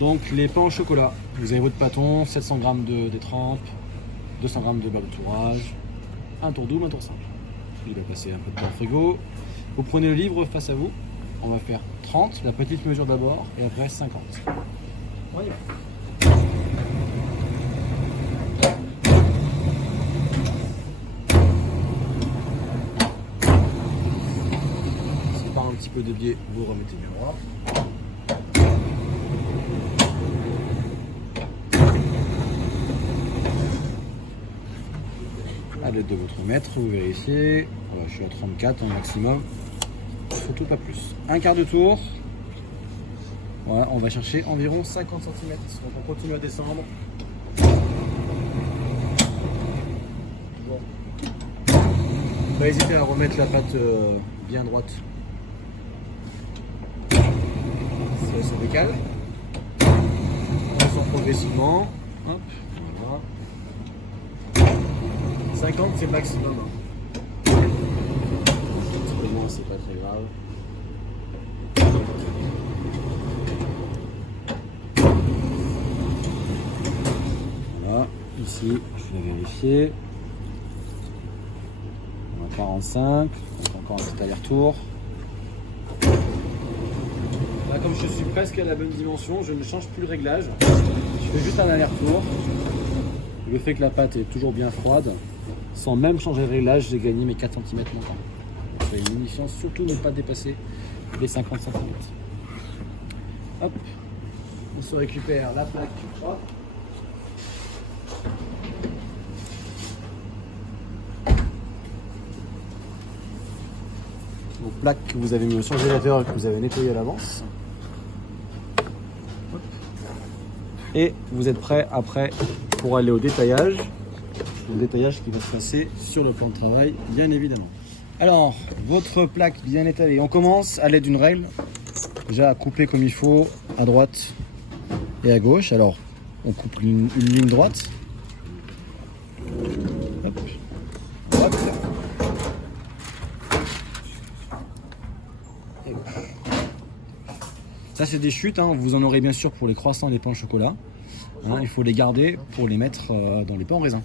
Donc les pains au chocolat, vous avez votre pâton, 700 g de détrempe, 200 g de beurre de tourrage, un tour double, un tour simple. Il va passer un peu de temps au frigo. Vous prenez le livre face à vous, on va faire 30, la petite mesure d'abord, et après 50. On y va. Si par un petit peu de biais, vous remettez bien droit. À l'aide de votre mètre, vous vérifiez. Voilà, je suis à 34 en maximum, surtout pas plus. Un quart de tour. Voilà, on va chercher environ 50 cm. Donc on continue à descendre. Bon. Pas hésiter à remettre la pâte bien droite. Ça décale. On descend progressivement. Hop, voilà. 50 c'est maximum. Simplement c'est pas très grave. Voilà, ici je vais vérifier. On a 45, donc encore un petit aller-retour. Là comme je suis presque à la bonne dimension, je ne change plus le réglage. Je fais juste un aller-retour. Le fait que la pâte est toujours bien froide, sans même changer le réglage, j'ai gagné mes 4 cm montant. Soyez munifiant, surtout ne pas dépasser les 50 cm. Hop, on se récupère la plaque. Hop. Donc plaque que vous avez mis au congélateur et que vous avez nettoyé à l'avance. Et vous êtes prêt après pour aller au détaillage. Le détaillage qui va se passer sur le plan de travail, bien évidemment. Alors, votre plaque bien étalée. On commence à l'aide d'une règle, déjà à couper comme il faut, à droite et à gauche. Alors, on coupe une ligne droite. Hop. Droite. Et gauche. Ça, c'est des chutes, hein. Vous en aurez bien sûr pour les croissants et les pains au chocolat. Hein, il faut les garder pour les mettre dans les pains en raisin.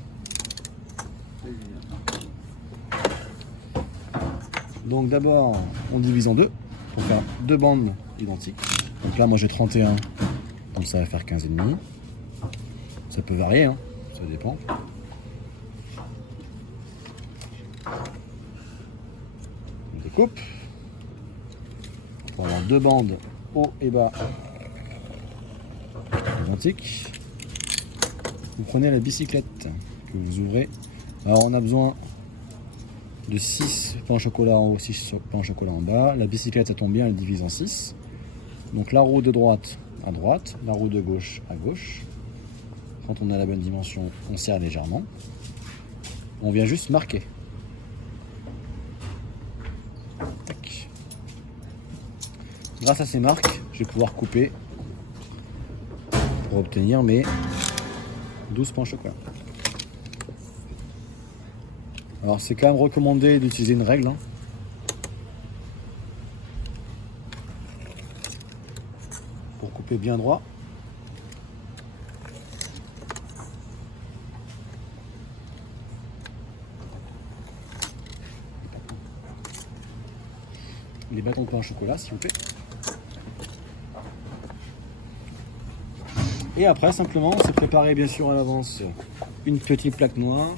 Donc d'abord, on divise en deux pour faire deux bandes identiques. Donc là, moi j'ai 31, donc ça va faire 15,5. Ça peut varier, hein, ça dépend. On découpe. Pour avoir deux bandes haut et bas identiques. Vous prenez la bicyclette que vous ouvrez. Alors on a besoin de 6 pains au chocolat en haut, 6 pains au chocolat en bas. La bicyclette, ça tombe bien, elle divise en 6. Donc la roue de droite à droite, la roue de gauche à gauche. Quand on a la bonne dimension, on serre légèrement. On vient juste marquer. Tac. Grâce à ces marques, je vais pouvoir couper pour obtenir mes 12 pains au chocolat. Alors c'est quand même recommandé d'utiliser une règle. Hein. Pour couper bien droit. Les bâtons de pain au chocolat s'il vous plaît. Et après simplement c'est préparer bien sûr à l'avance une petite plaque noire.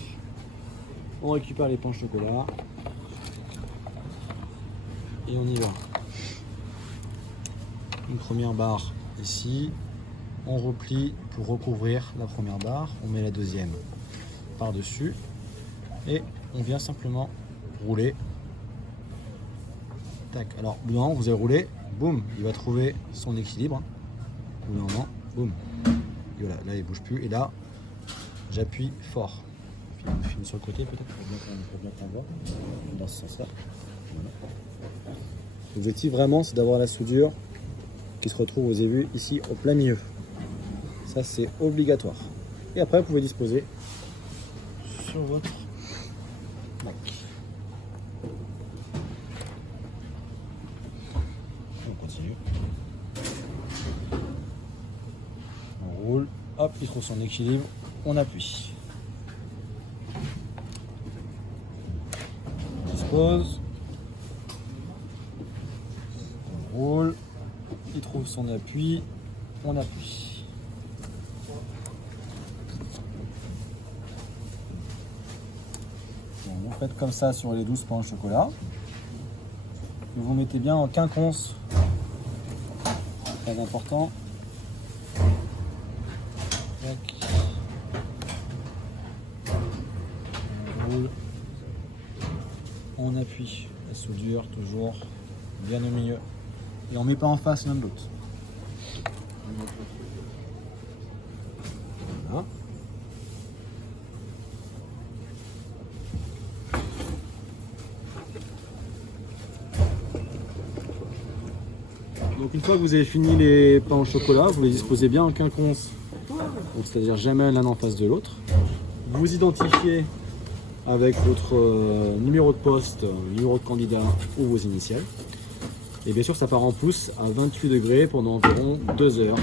On récupère les pains au chocolat et on y va. Une première barre ici, on replie pour recouvrir la première barre, on met la deuxième par-dessus et on vient simplement rouler. Tac. Alors, au moment où vous avez roulé, boum, il va trouver son équilibre. Au moment, boum, et voilà, là il bouge plus et là j'appuie fort. On finit sur le côté peut-être pour bien qu'on voit dans ce sens-là. Voilà. L'objectif vraiment c'est d'avoir la soudure qui se retrouve, vous avez vu ici au plein milieu. Ça c'est obligatoire. Et après vous pouvez disposer sur votre bac. On continue. roule, hop, il trouve son équilibre, on appuie. On dispose. On roule, il trouve son appui, on appuie. Bon, vous faites comme ça sur les 12 pains au chocolat. Et vous mettez bien en quinconce. Très important. Tac. On roule. On appuie. La soudure toujours bien au milieu. Et on ne met pas en face l'un de l'autre. Voilà. Donc une fois que vous avez fini les pains au chocolat, vous les disposez bien en quinconce, c'est-à-dire jamais l'un en face de l'autre. Vous identifiez avec votre numéro de poste, numéro de candidat ou vos initiales. Et bien sûr ça part en pouce à 28 degrés pendant environ 2 heures.